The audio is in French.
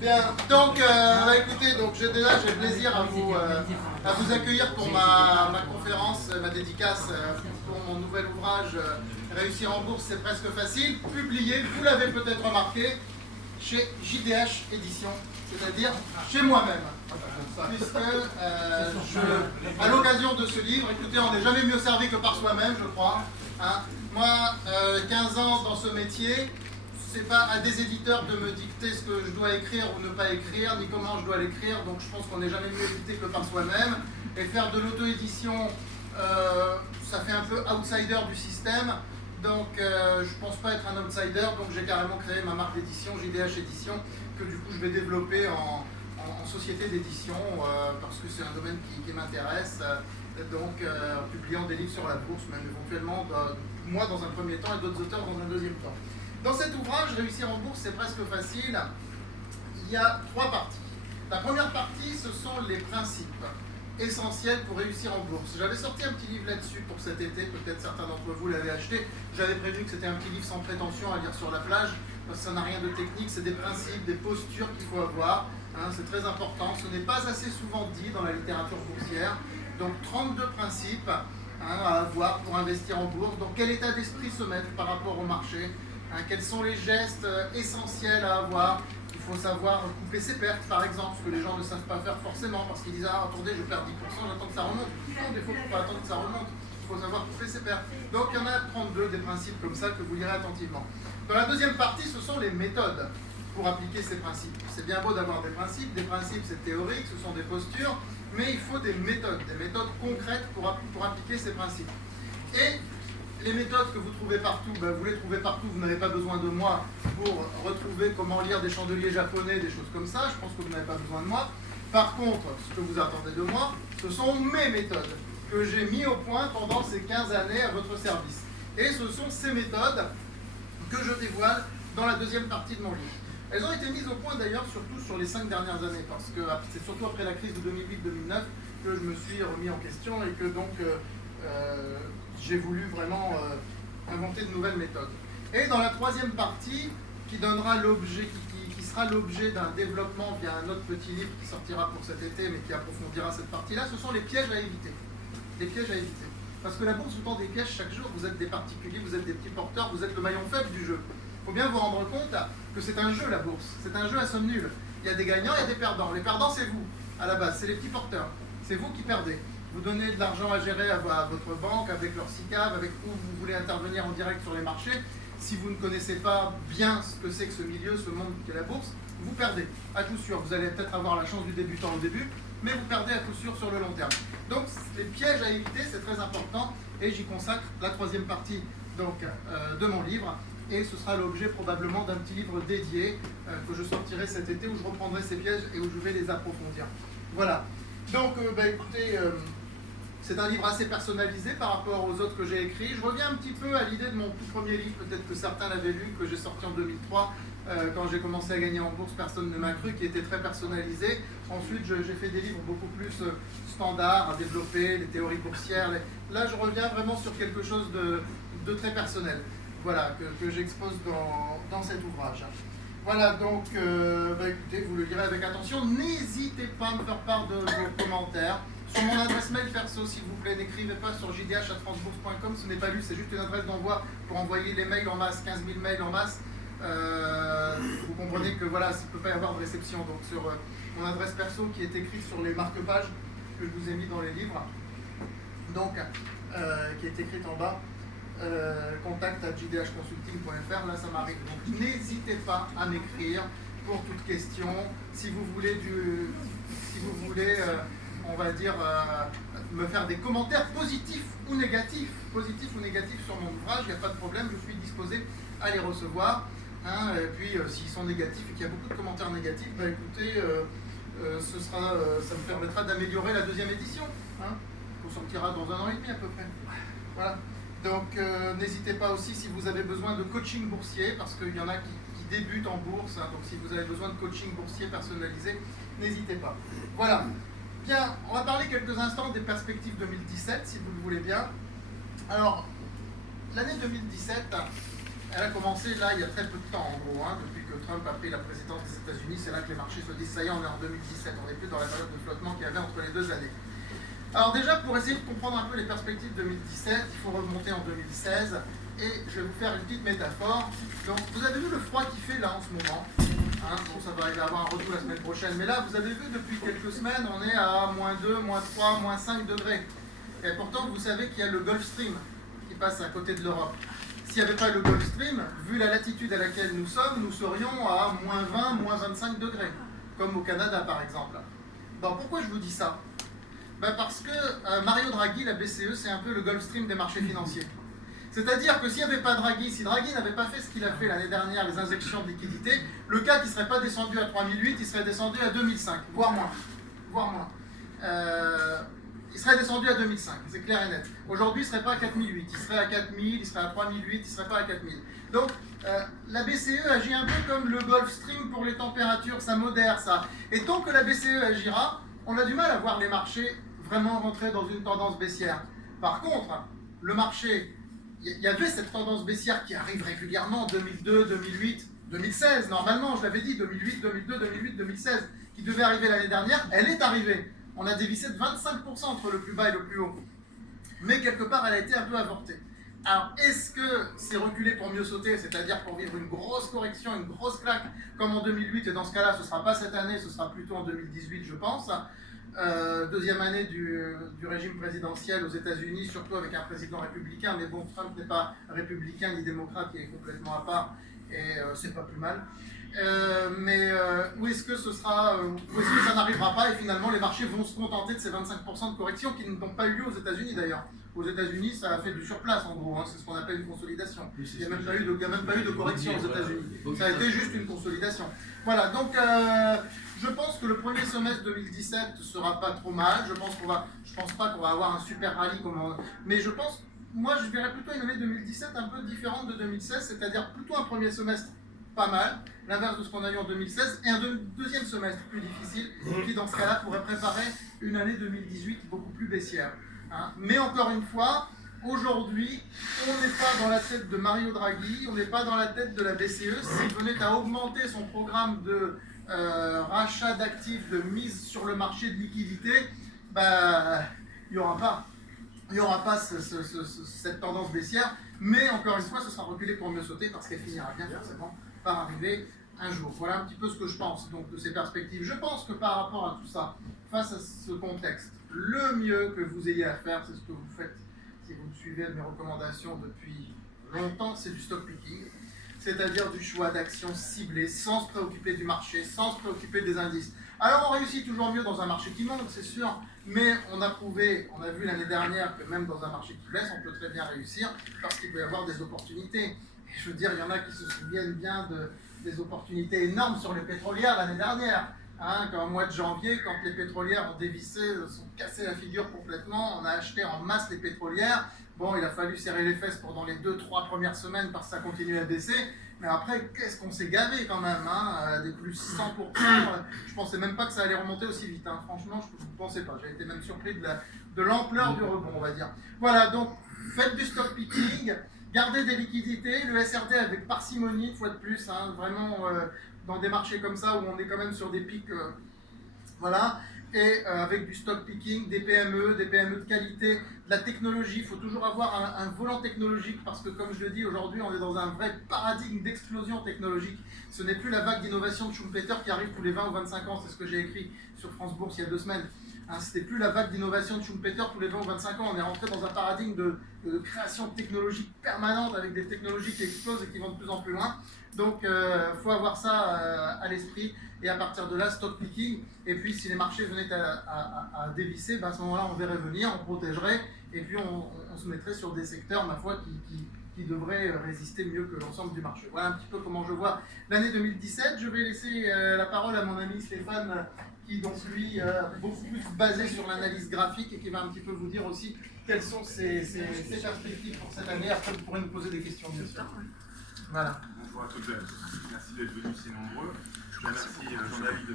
Bien, donc écoutez, donc j'ai le plaisir à vous accueillir pour ma conférence, ma dédicace pour mon nouvel ouvrage Réussir en bourse, c'est presque facile, publié, vous l'avez peut-être remarqué, chez JDH Éditions, c'est-à-dire chez moi-même. Puisque à l'occasion de ce livre, écoutez, on n'est jamais mieux servi que par soi-même, je crois. Hein. Moi, 15 ans dans ce métier, c'est pas à des éditeurs de me dicter ce que je dois écrire ou ne pas écrire, ni comment je dois l'écrire, donc je pense qu'on n'est jamais mieux édité que par soi-même. Et faire de l'auto-édition, ça fait un peu outsider du système, donc je pense pas être un outsider, donc j'ai carrément créé ma marque d'édition, JDH Édition, que du coup je vais développer en société d'édition, parce que c'est un domaine qui m'intéresse, donc en publiant des livres sur la bourse, même éventuellement, moi dans un premier temps et d'autres auteurs dans un deuxième temps. Dans cet ouvrage, Réussir en bourse, c'est presque facile, il y a 3 parties. La première partie, ce sont les principes essentiels pour réussir en bourse. J'avais sorti un petit livre là-dessus pour cet été, peut-être certains d'entre vous l'avaient acheté. J'avais prévu que c'était un petit livre sans prétention à lire sur la plage, parce que ça n'a rien de technique, c'est des principes, des postures qu'il faut avoir. Hein, c'est très important, ce n'est pas assez souvent dit dans la littérature boursière. Donc 32 principes à avoir pour investir en bourse. Donc quel état d'esprit se mettre par rapport au marché, quels sont les gestes essentiels à avoir. Il faut savoir couper ses pertes, par exemple, ce que les gens ne savent pas faire forcément, parce qu'ils disent « Ah, attendez, je perds 10%, j'attends que ça remonte. » Non, des fois, il ne faut pas attendre que ça remonte. Il faut savoir couper ses pertes. Donc, il y en a 32 des principes comme ça que vous lirez attentivement. Dans la deuxième partie, ce sont les méthodes pour appliquer ces principes. C'est bien beau d'avoir des principes c'est théorique, ce sont des postures, mais il faut des méthodes concrètes pour appliquer ces principes. Et les méthodes que vous trouvez partout, vous les trouvez partout, vous n'avez pas besoin de moi pour retrouver comment lire des chandeliers japonais, des choses comme ça, je pense que vous n'avez pas besoin de moi. Par contre, ce que vous attendez de moi, ce sont mes méthodes que j'ai mis au point pendant ces 15 années à votre service. Et ce sont ces méthodes que je dévoile dans la deuxième partie de mon livre. Elles ont été mises au point d'ailleurs surtout sur les 5 dernières années, parce que c'est surtout après la crise de 2008-2009 que je me suis remis en question et que donc j'ai voulu vraiment inventer de nouvelles méthodes. Et dans la troisième partie, qui donnera l'objet, qui sera l'objet d'un développement via un autre petit livre qui sortira pour cet été, mais qui approfondira cette partie-là, ce sont les pièges à éviter. Les pièges à éviter. Parce que la bourse vous tend des pièges chaque jour, vous êtes des particuliers, vous êtes des petits porteurs, vous êtes le maillon faible du jeu. Il faut bien vous rendre compte que c'est un jeu, la bourse. C'est un jeu à somme nulle. Il y a des gagnants, il y a des perdants. Les perdants, c'est vous, à la base, c'est les petits porteurs. C'est vous qui perdez. Vous donnez de l'argent à gérer à votre banque, avec leur SICAV, avec où vous voulez intervenir en direct sur les marchés. Si vous ne connaissez pas bien ce que c'est que ce milieu, ce monde qu'est la bourse, vous perdez, à coup sûr. Vous allez peut-être avoir la chance du débutant au début, mais vous perdez à coup sûr sur le long terme. Donc les pièges à éviter, c'est très important, et j'y consacre la troisième partie donc, de mon livre, et ce sera l'objet probablement d'un petit livre dédié que je sortirai cet été, où je reprendrai ces pièges et où je vais les approfondir. Voilà. Donc, écoutez, c'est un livre assez personnalisé par rapport aux autres que j'ai écrits. Je reviens un petit peu à l'idée de mon tout premier livre, peut-être que certains l'avaient lu, que j'ai sorti en 2003, quand j'ai commencé à gagner en bourse, personne ne m'a cru, qui était très personnalisé. Ensuite, j'ai fait des livres beaucoup plus standards, à développer, les théories boursières. Là, je reviens vraiment sur quelque chose de très personnel, voilà, que j'expose dans cet ouvrage. Voilà, donc, écoutez, vous le lirez avec attention. N'hésitez pas à me faire part de vos commentaires. Sur mon adresse mail perso, s'il vous plaît, n'écrivez pas sur jdh@francebourse.com, ce n'est pas lu, c'est juste une adresse d'envoi pour envoyer les mails en masse, 15 000 mails en masse. Vous comprenez que voilà, il ne peut pas y avoir de réception. Donc sur mon adresse perso qui est écrite sur les marque-pages que je vous ai mis dans les livres, donc qui est écrite en bas, contact@jdhconsulting.fr, là ça m'arrive. Donc n'hésitez pas à m'écrire pour toute question. Si vous voulez on va dire, me faire des commentaires positifs ou négatifs sur mon ouvrage, il n'y a pas de problème, je suis disposé à les recevoir. Hein, et puis, s'ils sont négatifs et qu'il y a beaucoup de commentaires négatifs, écoutez, ça me permettra d'améliorer la deuxième édition. Hein, qu'on sortira dans 1 an et demi à peu près. Voilà. Donc, n'hésitez pas aussi si vous avez besoin de coaching boursier, parce qu'il y en a qui débutent en bourse. Hein, donc, si vous avez besoin de coaching boursier personnalisé, n'hésitez pas. Voilà. Bien, on va parler quelques instants des perspectives 2017, si vous le voulez bien. Alors, l'année 2017, elle a commencé là, il y a très peu de temps, en gros, hein, depuis que Trump a pris la présidence des États-Unis, c'est là que les marchés se disent ça y est, on est en 2017, on n'est plus dans la période de flottement qu'il y avait entre les 2 années. Alors déjà, pour essayer de comprendre un peu les perspectives 2017, il faut remonter en 2016 et je vais vous faire une petite métaphore. Donc vous avez vu le froid qu'il fait là en ce moment, hein, bon, ça va avoir un retour la semaine prochaine, mais là vous avez vu depuis quelques semaines on est à -2, -3, -5 degrés. Et pourtant vous savez qu'il y a le Gulf Stream qui passe à côté de l'Europe. S'il n'y avait pas le Gulf Stream, vu la latitude à laquelle nous sommes, nous serions à -20, -25 degrés, comme au Canada par exemple. Bon, pourquoi je vous dis ça? Ben parce que Mario Draghi, la BCE, c'est un peu le Gulf Stream des marchés financiers. C'est-à-dire que s'il n'y avait pas Draghi, si Draghi n'avait pas fait ce qu'il a fait l'année dernière, les injections de liquidités, le CAC ne serait pas descendu à 3008, il serait descendu à 2005, voire moins. Il serait descendu à 2005, c'est clair et net. Aujourd'hui, il ne serait pas à 4008, il serait à 4000, il serait à 3008, il ne serait pas à 4000. Donc, la BCE agit un peu comme le Gulf Stream pour les températures, ça modère ça. Et tant que la BCE agira, on a du mal à voir les marchés vraiment rentrer dans une tendance baissière. Par contre, le marché, il y avait cette tendance baissière qui arrive régulièrement en 2002, 2008, 2016, normalement, je l'avais dit, 2008, 2002, 2008, 2016, qui devait arriver l'année dernière, elle est arrivée. On a dévissé de 25% entre le plus bas et le plus haut. Mais quelque part, elle a été un peu avortée. Alors, est-ce que c'est reculé pour mieux sauter, c'est-à-dire pour vivre une grosse correction, une grosse claque, comme en 2008, et dans ce cas-là, ce ne sera pas cette année, ce sera plutôt en 2018, je pense. Deuxième année du régime présidentiel aux États-Unis, surtout avec un président républicain, mais bon, Trump n'est pas républicain ni démocrate, il est complètement à part, et c'est pas plus mal. Où est-ce que ce sera, où est-ce que ça n'arrivera pas, et finalement les marchés vont se contenter de ces 25% de correction qui n'ont pas eu lieu aux États-Unis d'ailleurs. Aux États-Unis, ça a fait du surplace en gros, hein, c'est ce qu'on appelle une consolidation. Il n'y a même pas eu de correction aux États-Unis. Ça a été juste une consolidation. Voilà, donc je pense que le premier semestre 2017 ne sera pas trop mal. Je pense pas qu'on va avoir un super rallye, mais je pense, moi je verrais plutôt une année 2017 un peu différente de 2016, c'est-à-dire plutôt un premier semestre pas mal, l'inverse de ce qu'on a eu en 2016, et un deuxième semestre plus difficile, qui dans ce cas-là pourrait préparer une année 2018 beaucoup plus baissière. Hein. Mais encore une fois, aujourd'hui, on n'est pas dans la tête de Mario Draghi, on n'est pas dans la tête de la BCE. S'il venait à augmenter son programme de rachat d'actifs, de mise sur le marché de liquidité, bah, il n'y aura pas cette tendance baissière, mais encore une fois, ce sera reculé pour mieux sauter, parce qu'elle finira bien forcément par arriver un jour. Voilà un petit peu ce que je pense donc, de ces perspectives. Je pense que par rapport à tout ça, face à ce contexte, le mieux que vous ayez à faire, c'est ce que vous faites si vous me suivez mes recommandations depuis longtemps, c'est du stock picking, c'est-à-dire du choix d'actions ciblées, sans se préoccuper du marché, sans se préoccuper des indices. Alors on réussit toujours mieux dans un marché qui monte, c'est sûr, mais on a vu l'année dernière que même dans un marché qui baisse, on peut très bien réussir, parce qu'il peut y avoir des opportunités. Et je veux dire, il y en a qui se souviennent bien des opportunités énormes sur les pétrolières l'année dernière. Hein, comme au mois de janvier, quand les pétrolières ont dévissé, sont cassé la figure complètement, on a acheté en masse les pétrolières. Bon, il a fallu serrer les fesses pendant les 2-3 premières semaines parce que ça continue à baisser. Mais après, qu'est-ce qu'on s'est gavé quand même, hein, des plus 100%. Je pensais même pas que ça allait remonter aussi vite. Hein. Franchement, je ne pensais pas. J'ai été même surpris de l'ampleur du rebond, on va dire. Voilà, donc faites du stock picking, gardez des liquidités, le SRD avec parcimonie, une fois de plus, hein, vraiment dans des marchés comme ça où on est quand même sur des pics, voilà. Et avec du stock picking, des PME de qualité, de la technologie. Il faut toujours avoir un volant technologique parce que, comme je le dis, aujourd'hui, on est dans un vrai paradigme d'explosion technologique. Ce n'est plus la vague d'innovation de Schumpeter qui arrive tous les 20 ou 25 ans, c'est ce que j'ai écrit sur France Bourse il y a 2 semaines. Hein, c'était plus la vague d'innovation de Schumpeter tous les 20 ou 25 ans. On est rentré dans un paradigme de création technologique permanente avec des technologies qui explosent et qui vont de plus en plus loin. Donc, faut avoir ça à l'esprit. Et à partir de là, stock picking. Et puis, si les marchés venaient à dévisser, ben à ce moment-là, on verrait venir, on protégerait. Et puis, on se mettrait sur des secteurs, ma foi, qui devraient résister mieux que l'ensemble du marché. Voilà un petit peu comment je vois l'année 2017. Je vais laisser la parole à mon ami Stéphane, qui donc lui beaucoup plus basé sur l'analyse graphique et qui va un petit peu vous dire aussi quelles sont ses perspectives pour cette année. Après, vous pourrez nous poser des questions, bien sûr. Voilà. Bonjour à toutes et à tous. Merci d'être venus si nombreux. Je remercie Jean-David de